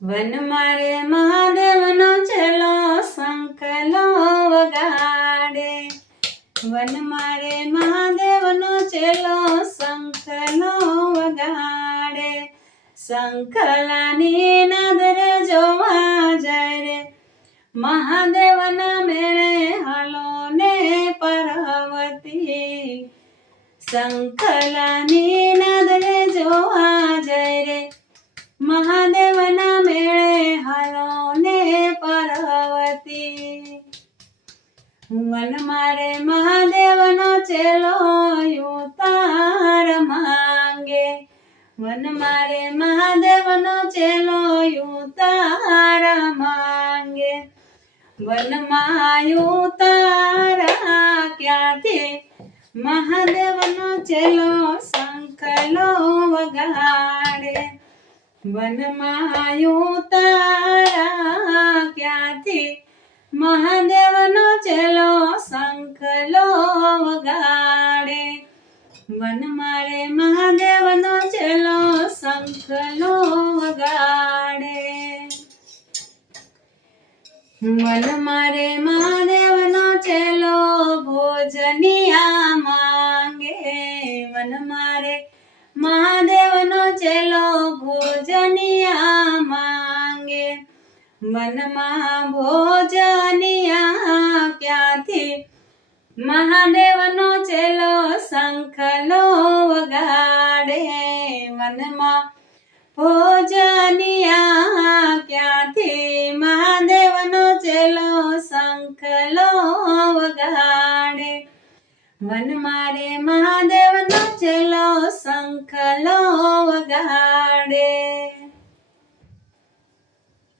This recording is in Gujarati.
વન મારે મહાદેવનો ચેલો શંખલો વગાડે. વન મારે મહાદેવનો ચેલો શંખલો વગાડે. શંખલાની નદર જોવા જાય રે મહાદેવના મેળે હાલો ને પાર્વતી. શંખલાની નદર જોવા જાય રે મહાદેવના મેળે હાલો ને પાર્વતી. વન મારે મહાદેવનો ચેલો ઉતાર માંગે. વન મારે મહાદેવનો ચેલો ઉતાર માંગે. વનમાં ઉતારા ક્યાંથી મહાદેવનો ચેલો શંખલો વગાડે. વનમાં ઉતારા ક્યાંથી મહાદેવનો ચેલો શંખલો વગાડે. વન મારે મહાદેવનો ચેલો શંખલો વગાડે. વન મારે મહાદેવનો ચેલો ભોજનિયા માંગે. વન મારે મહાદેવનો ચેલો ભોજનિયા માંગે. વનમાં ભોજનિયા ક્યાંથી મહાદેવનો ચેલો શંખલો વગાડે. વનમાં ભોજનિયા ક્યાંથી મહાદેવનો ચેલો શંખલો વગાડે. વન મારે મહાદેવ